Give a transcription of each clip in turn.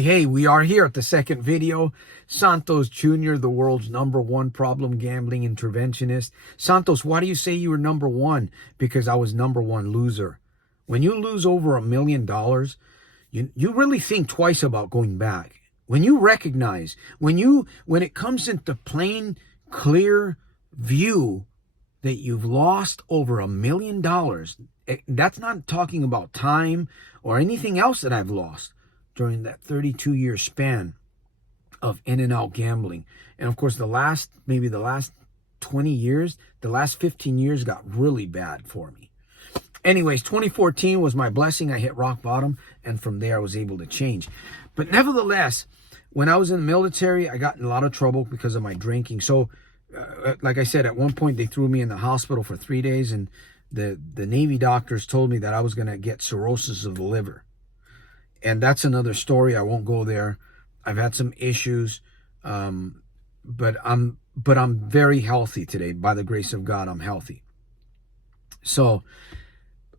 Hey, we are here at the second video. Santos Jr., the world's #1 problem gambling interventionist. Santos, why do you say you were #1? Because I was #1 loser. When you lose over $1 million, you really think twice about going back. When you recognize, when it comes into plain, clear view that you've lost over $1 million, that's not talking about time or anything else that I've lost during that 32-year span of in and out gambling. And of course, maybe the last 20 years, the last 15 years got really bad for me. Anyways, 2014 was my blessing. I hit rock bottom, and from there I was able to change. But nevertheless, when I was in the military, I got in a lot of trouble because of my drinking. So, like I said, at one point they threw me in the hospital for 3 days, and the Navy doctors told me that I was going to get cirrhosis of the liver. And that's another story. I won't go there. I've had some issues, but I'm very healthy today. By the grace of God, I'm healthy. So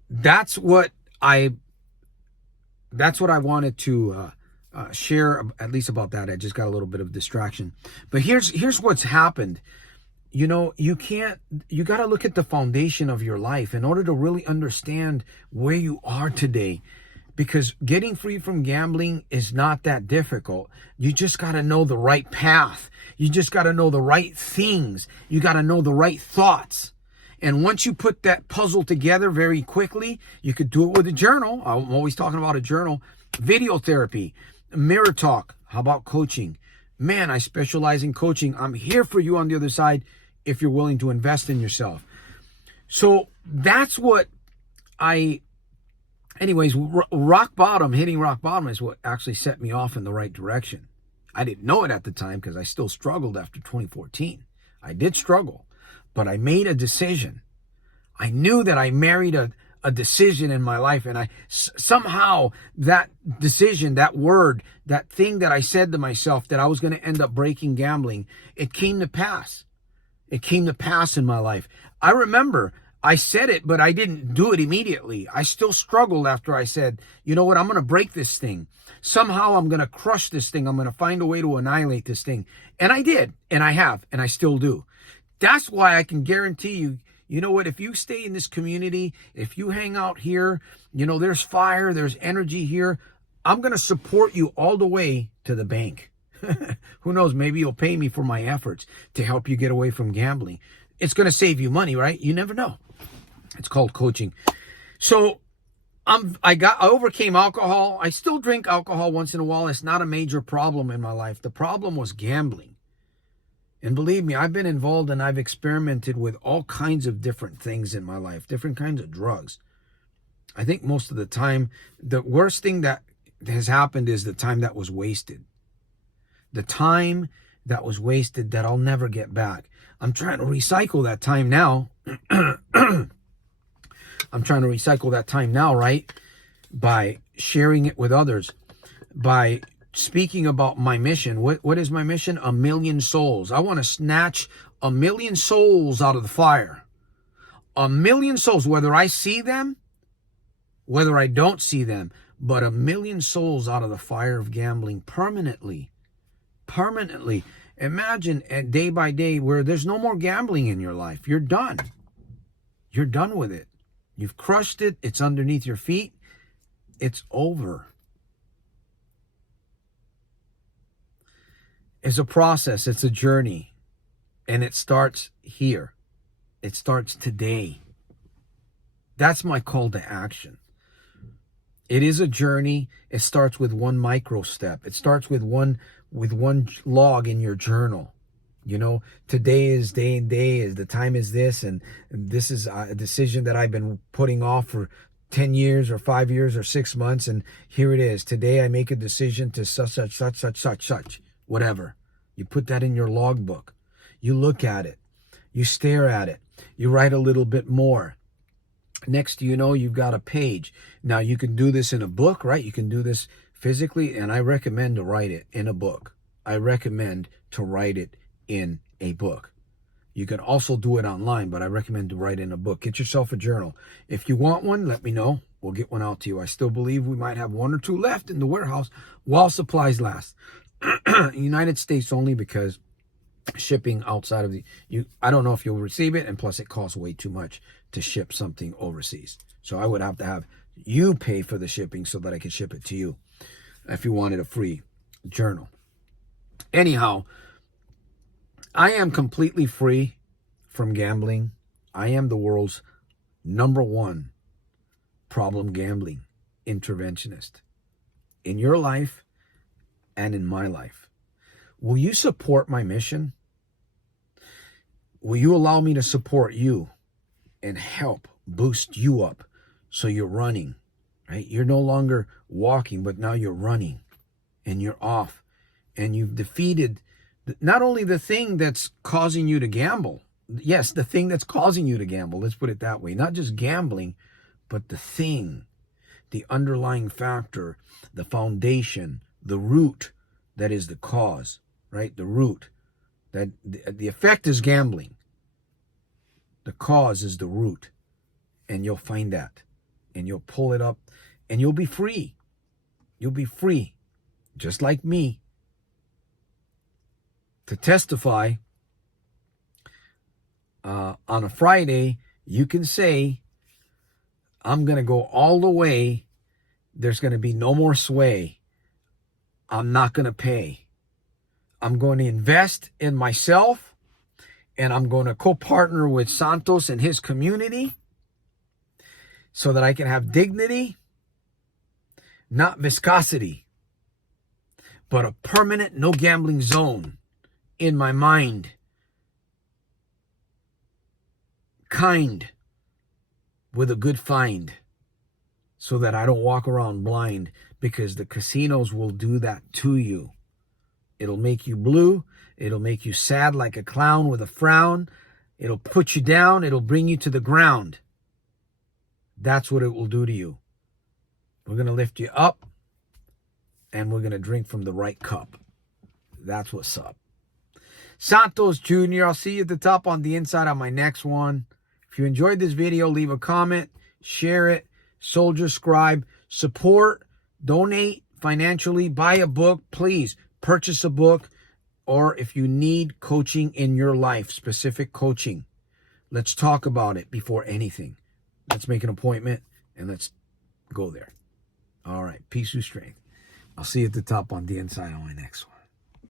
that's what I wanted to share, at least about that. I just got a little bit of distraction. But here's what's happened. You know, you got to look at the foundation of your life in order to really understand where you are today. Because getting free from gambling is not that difficult. You just got to know the right path. You just got to know the right things. You got to know the right thoughts. And once you put that puzzle together very quickly, you could do it with a journal. I'm always talking about a journal. Video therapy, mirror talk. How about coaching? Man, I specialize in coaching. I'm here for you on the other side if you're willing to invest in yourself. So that's what anyways, hitting rock bottom is what actually set me off in the right direction. I didn't know it at the time because I still struggled after 2014. I did struggle, but I made a decision. I knew that I married a decision in my life, and somehow that decision, that word, that thing that I said to myself that I was going to end up breaking gambling, it came to pass. It came to pass in my life. I remember I said it, but I didn't do it immediately. I still struggled after I said, you know what, I'm going to break this thing. Somehow I'm going to crush this thing. I'm going to find a way to annihilate this thing. And I did, and I have, and I still do. That's why I can guarantee you, you know what, if you stay in this community, if you hang out here, you know, there's fire, there's energy here. I'm going to support you all the way to the bank. Who knows, maybe you'll pay me for my efforts to help you get away from gambling. It's going to save you money, right? You never know. It's called coaching. So I overcame alcohol. I still drink alcohol once in a while. It's not a major problem in my life. The problem was gambling. And believe me, I've been involved and I've experimented with all kinds of different things in my life, different kinds of drugs. I think most of the time, the worst thing that has happened is the time that was wasted. The time that was wasted that I'll never get back. I'm trying to recycle that time now. I'm trying to recycle that time now, right? By sharing it with others, by speaking about my mission. What is my mission? 1 million souls. I want to snatch 1 million souls out of the fire. 1 million souls, whether I see them, whether I don't see them, but 1 million souls out of the fire of gambling permanently. Permanently. Imagine day by day where there's no more gambling in your life. You're done. You're done with it. You've crushed it. It's underneath your feet. It's over. It's a process. It's a journey. And it starts here. It starts today. That's my call to action. It is a journey. It starts with one micro step. It starts with one log in your journal. You know, today is day and day, is the time is this, and this is a decision that I've been putting off for 10 years or 5 years or 6 months, and here it is. Today I make a decision to such, whatever. You put that in your logbook. You look at it. You stare at it. You write a little bit more. Next, you know, you've got a page. Now, you can do this in a book, right? You can do this physically, and I recommend to write it in a book. I recommend to write it in a book. You can also do it online, but I recommend to write in a book. Get yourself a journal. If you want one, let me know. we'll get one out to you. I still believe we might have 1 or 2 left in the warehouse while supplies last. United States only, because shipping outside of I don't know if you'll receive it, and plus it costs way too much to ship something overseas. So I would have to have you pay for the shipping so that I can ship it to you if you wanted a free journal. Anyhow, I am completely free from gambling. I am the world's #1 problem gambling interventionist in your life and in my life. Will you support my mission? Will you allow me to support you and help boost you up so you're running, right? You're no longer walking, but now you're running and you're off, and you've defeated not only the thing that's causing you to gamble. Yes, the thing that's causing you to gamble. Let's put it that way. Not just gambling, but the thing, the underlying factor, the foundation, the root that is the cause, right? The root. That the effect is gambling. The cause is the root. And you'll find that. And you'll pull it up. And you'll be free. You'll be free. Just like me. To testify on a Friday, you can say, I'm going to go all the way. There's going to be no more sway. I'm not going to pay. I'm going to invest in myself, and I'm going to co-partner with Santos and his community so that I can have dignity, not viscosity, but a permanent no gambling zone in my mind. Kind, with a good find, so that I don't walk around blind, because the casinos will do that to you. It'll make you blue. It'll make you sad like a clown with a frown. It'll put you down. It'll bring you to the ground. That's what it will do to you. We're going to lift you up, and we're going to drink from the right cup. That's what's up. Santos Jr., I'll see you at the top on the inside on my next one. If you enjoyed this video, leave a comment, share it, soldier scribe, support, donate financially, buy a book, please. Purchase a book, or if you need coaching in your life, specific coaching, let's talk about it before anything. Let's make an appointment and let's go there. All right. Peace through strength. I'll see you at the top on the inside on my next one.